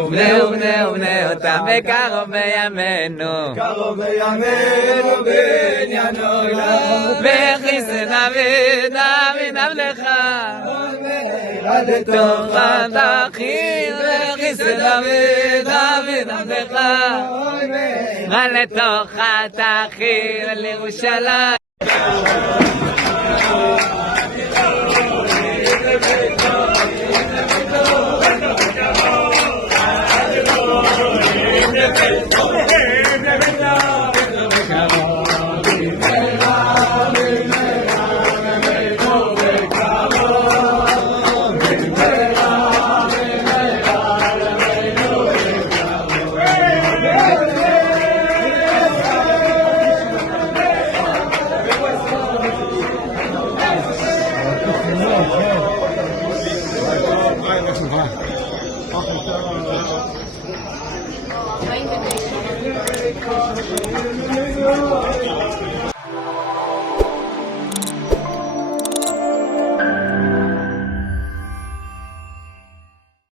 ובנה אותם בקרוב בימינו בעניינו וכיסא דוד עבדך תורת אחים וכיסא דוד עבדך לתוכת אחים לירושלים Thank you.